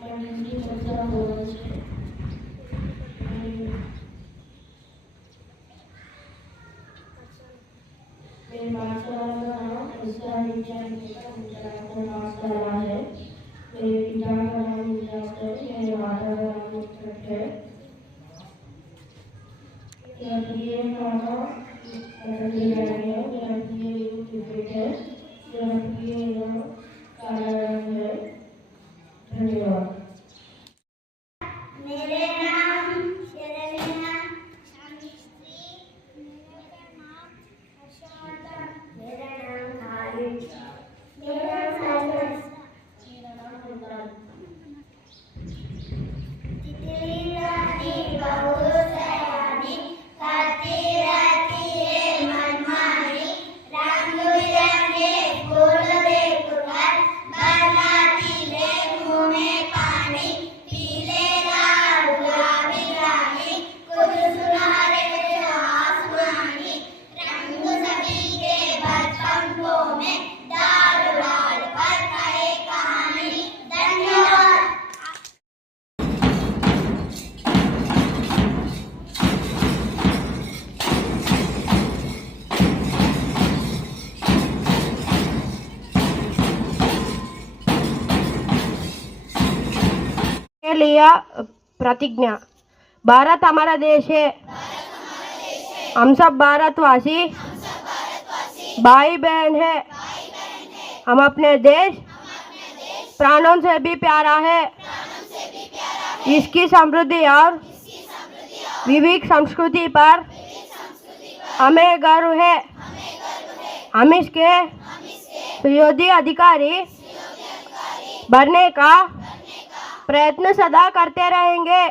मंडली चर्चा हो रही है। मेरे पाठशाला का नाम एसआर विज्ञान इंटरनेशनल पाठशाला है। मेरे पिता का नाम विलास है, मेरे माता का नाम उत्कट है। मेरा प्रिय खाना मटन बिरयानी है। मेरा प्रिय क्रिकेट है। मेरा प्रिय रंग काला रंग है। धन्यवाद। मेरे नाम शर्मिला शामिस्त्री। मेरा नाम हर्षवर्धन। मेरा नाम आयुष। मेरा नाम मेरा नाम कुंदन। तितली रानी बहुत सयानी, करती रहती है मनमानी। रंग बिरंगे फूल देखकर बरसाती है मुँह में पानी। पीले लाल गुलाबी रानी, कुछ सुनहरे जो आसमानी। रंग सभी के बचपन को में डाल डाल पर कहे कहानी। धन्यवाद। के लिया प्रतिज्ञा। भारत हमारा देश है, हम सब भारतवासी भाई बहन है। हम अपने देश प्राणों से भी प्यारा है। इसकी समृद्धि और विविध संस्कृति पर हमें गर्व है। हम इसके सुयोग्य अधिकारी बनने का प्रयत्न सदा करते रहेंगे।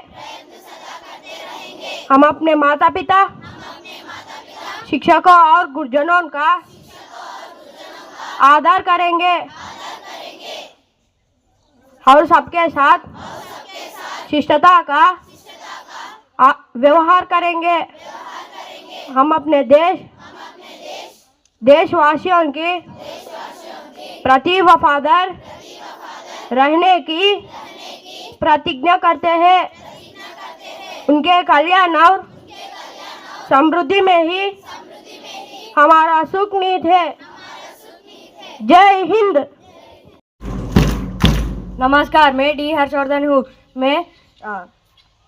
हम अपने माता पिता, शिक्षकों और गुरुजनों का आदर करेंगे और सबके साथ शिष्टता का व्यवहार करेंगे। हम अपने देशवासियों के प्रति वफादार रहने की प्रतिज्ञा करते हैं। उनके कल्याण और समृद्धि में ही हमारा सुख निहित है। जय हिंद। नमस्कार, मैं डी हर्षवर्धन हूँ। मैं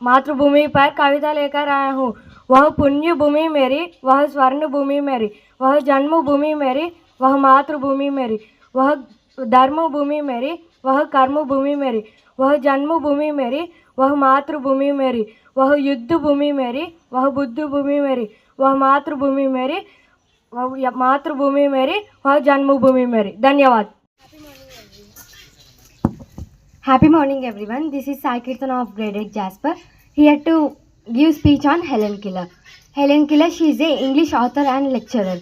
मातृभूमि पर कविता लेकर आया हूँ। वह पुण्य भूमि मेरी, वह स्वर्ण भूमि मेरी, वह जन्मभूमि मेरी, वह मातृभूमि मेरी, वह धर्म भूमि मेरी, वह कर्म भूमि मेरी, वह जन्मभूमि मेरी, वह मातृभूमि मेरी, वह युद्ध भूमि मेरी, वह बुद्ध भूमि मेरी, वह मातृभूमि मेरी, वह मातृभूमि मेरी, वह जन्मभूमि मेरी। धन्यवाद। Happy morning everyone. This is Sai Kirtana of grade 8 Jasper, here to give speech on Helen Keller. Helen Keller, she is a English author and lecturer,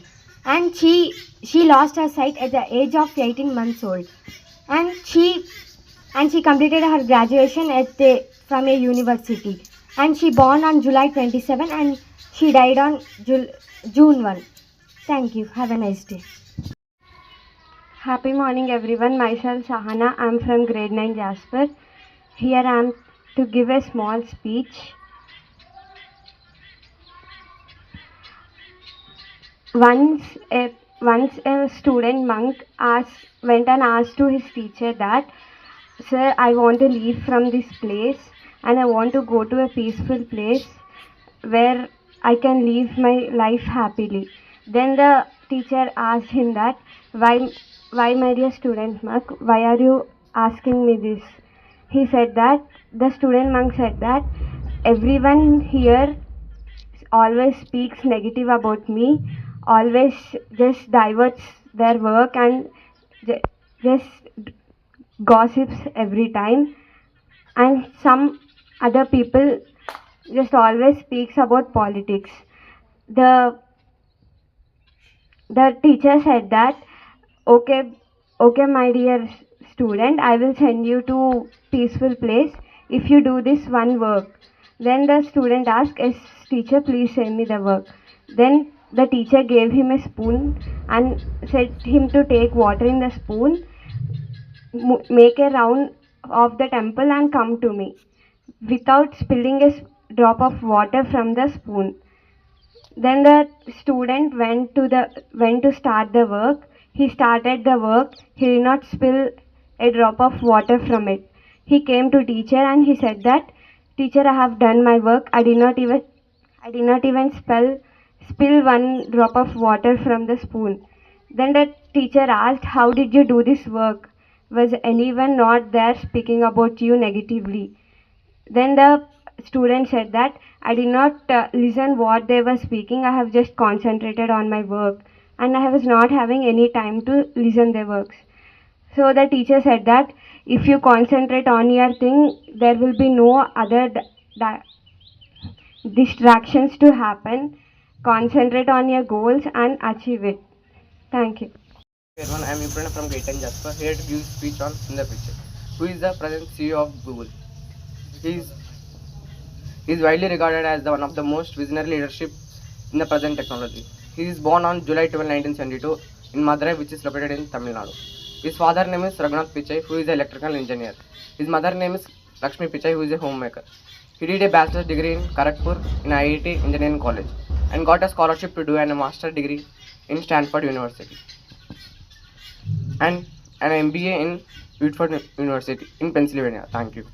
and she lost her sight at the age of 18 months old, and she completed her graduation from a university, and she born on July 27 and she died on June 1. Thank you. Have a nice day. Happy morning everyone. Myself Sahana. I am from grade 9 Jasper. Here I am to give a small speech. Once a student monk went and asked to his teacher that, "Sir, I want to leave from this place and I want to go to a peaceful place where I can live my life happily." Then the teacher asked him that, why my dear student monk, why are you asking me this? The student monk said that, everyone here always speaks negative about me, always just diverts their work and just gossips every time, and some other people just always speaks about politics. The teacher said that, okay my dear student, I will send you to peaceful place if you do this one work. Then the student asked, "Yes teacher, please send me the work." Then the teacher gave him a spoon and said him to take water in the spoon, make a round of the temple and come to me without spilling a drop of water from the spoon. Then the student went to start the work. He started the work. He did not spill a drop of water from it. He came to teacher and he said that, teacher, I have done my work. I did not even spill one drop of water from the spoon. Then the teacher asked, how did you do this work? Was anyone not there speaking about you negatively? Then the student said that I did not listen what they were speaking. I have just concentrated on my work and I was not having any time to listen their works. So the teacher said that if you concentrate on your thing, there will be no other distractions to happen. Concentrate on your goals and achieve it. Thank you. Everyone, I am Yuprana from Gaitan Jasper, here to give speech on Sundar Pichai, who is the present CEO of Google. He is widely regarded as one of the most visionary leadership in the present technology. He is born on July 12, 1972 in Madurai, which is located in Tamil Nadu. His father name is Raghunath Pichai, who is an electrical engineer. His mother name is Lakshmi Pichai, who is a homemaker. He did a bachelor's degree in Kharagpur in IIT Engineering College and got a scholarship to do a master's degree in Stanford University and an MBA in Whitford University in Pennsylvania. Thank you.